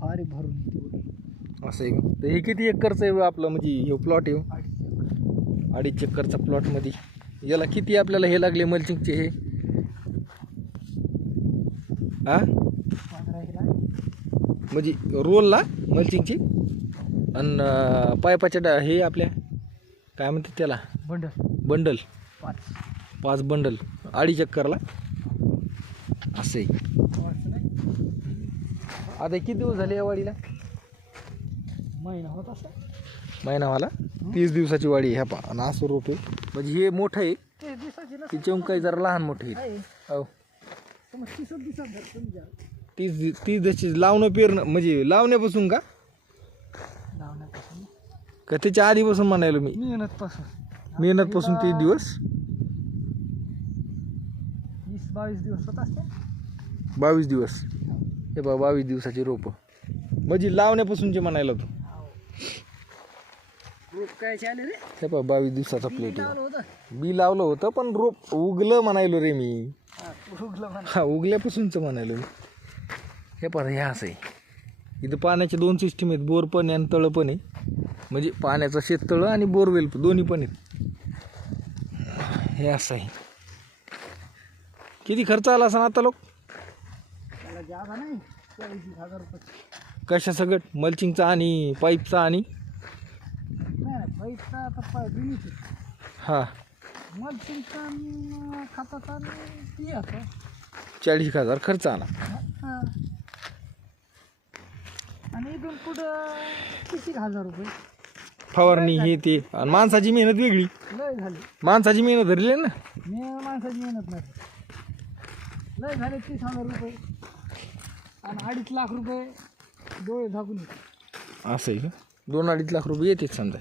फार भरून येते. असं आहे का? तर हे किती एकरचं आहे आपलं म्हणजे हे प्लॉट आहे? 2.5 एकरचा प्लॉटमध्ये याला किती आपल्याला हे लागले मल्चिंगचे हे? हा 15 किलो म्हणजे रोलला मल्चिंगची आणि पायपाच्या हे आपल्या काय म्हणतात त्याला बंडल 5 बंडल 2.5 एकरला असं आहे. आता किती दिवस झाले या वाडीला? महिना होत असं. महिना मला 30 दिवसाची वाडी ह्या पा आणि असं रोप आहे म्हणजे हे मोठं आहे 30 दिवसाची नसेल. तिच्याहून काही जरा लहान मोठे आहेत. हो मग 30 दिवसात धर समजा. 30 दिवसाची लावणं पेरणं म्हणजे लावण्यापासून का लावण्यापासून का त्याच्या आधीपासून म्हणायलो मी? मेहनतपासून 30 दिवस 20-22 दिवस होत असते. 22 दिवस हे बा 22 दिवसाची रोपं म्हणजे लावण्यापासूनचे म्हणायला तू रोप काय आले रे? हे बा 22 दिवसाचा प्लेट लावलं होतं. बी लावलं होतं पण रोप उगलं म्हणायलो रे मी. उगलं म्हणा. हा उगल्यापासूनचं म्हणायलो मी. हे पण हे असं आहे इथं पाण्याच्या 2 सिस्टीम आहेत बोर पण आहे आणि तळं पण आहे म्हणजे पाण्याचं शेततळं आणि बोरवेल दोन्ही पण आहेत. हे असं आहे. किती खर्च आला असं आता लोक त्याला जागा नाही 40,000 रुपये. कशा सगळं मल्चिंगचा आणि पाईपचा आणि नाही पैसा आता दिनीच हा मल्चिंगचा आणि खताचा ती आता 40,000 खर्च आला. आणि इथून पुढं 30,000 रुपये फवारणी हे ते आणि माणसाची मेहनत वेगळी. लय झाले. माणसाची मेहनत धरली ना माणसाची मेहनत नाही. लय झाले 30,000 रुपये आणि 2.5 लाख रुपये डोळे झाकून येते. असं आहे का? 2-2.5 लाख रुपये येतेच समजा.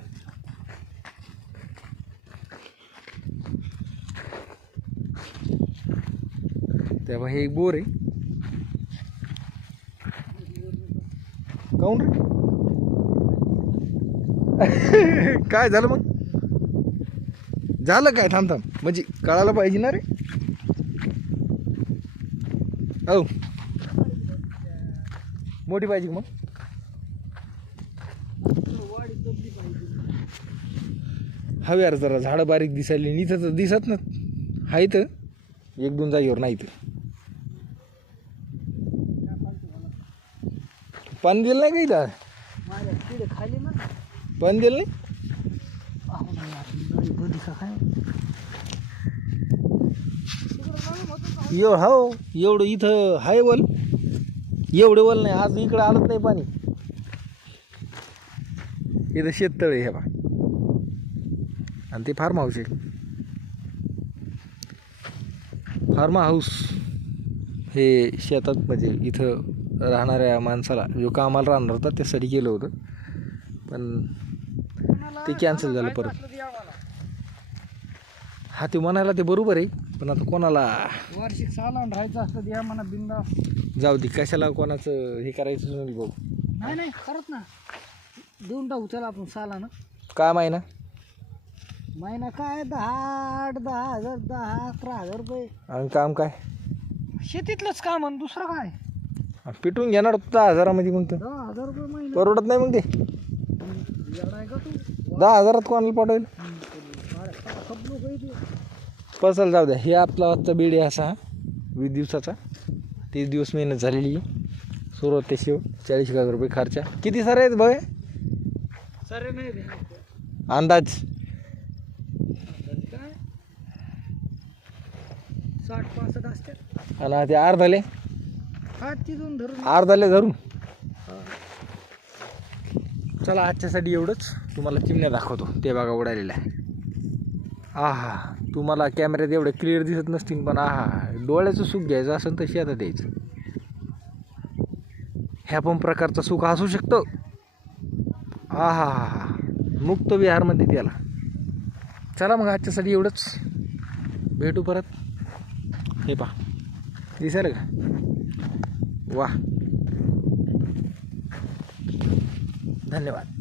तेव्हा हे एक बोर आहे. काऊन रे काय झालं मग? झालं काय? थांब म्हणजे कळायला पाहिजे ना रे. औ मोठी पाहिजे मग हवे यार जरा झाडं बारीक दिसायली इथं तर दिसत ना आहे तर 1-2 जागेवर नाही तर पाणी दिलं नाही का इथं? माझ्या तिथे खाली ना पाणी दिलं नाही हो एवढं इथं हाय वल एवढं वल नाही आज इकडं आलंच नाही पाणी. इथं शेततळ आहे हे बा आणि ते फार्म हाऊस आहे. फार्म हाऊस हे शेतात म्हणजे इथं राहणाऱ्या माणसाला जो कामाला राहणार होता त्यासाठी केलं होतं पण ते कॅन्सल झालं परत. हा ते म्हणायला ते बरोबर आहे पण आता कोणाला वार्षिक सालान राहायचं असतं द्या म्हणा बिंदा. जाऊ दे कशाला कोणाचं हे करायचं सुनील भाऊ. नाही खरंच ना देऊन टाकू चला आपण सालानं. काय महिना काय 10, 8, 10,000 10, 11,000 रुपये आणि काम काय शेतीतलंच काम आणि दुसरं काय पिटून घेणार 10,000मध्ये मग तर 10,000 रुपये महिना परवडत नाही मग ते. येडा आहे का तू? 10,000 कोणाला पाठवेल खूप लोक येते. पसल जाऊ द्या. हे आपला आजचा बीड आहे असा 20 दिवसाचा 30 दिवस मेहनत झालेली आहे. सुरुवात ते शेव 40,000 रुपये खर्चा. किती सारे आहेत बघ सरे नाही दे अंदाज काय 60-65 असते. आणि ते अर्धाले हा तिथून धरून अर्धाले धरून चला आजच्यासाठी एवढंच. तुम्हाला चिमण्या दाखवतो ते बघा उडालेल्या. आहा तुम्हाला कॅमेऱ्यात एवढं क्लिअर दिसत नसतील पण आहा डोळ्याचं सुख घ्यायचं असेल तर शेतात द्यायचं. ह्या पण प्रकारचं सुख असू शकतं. आहा मुक्त विहारमध्ये त्याला. चला मग आजच्यासाठी एवढंच. भेटू परत. हे पहा दिसायला का? वा धन्यवाद.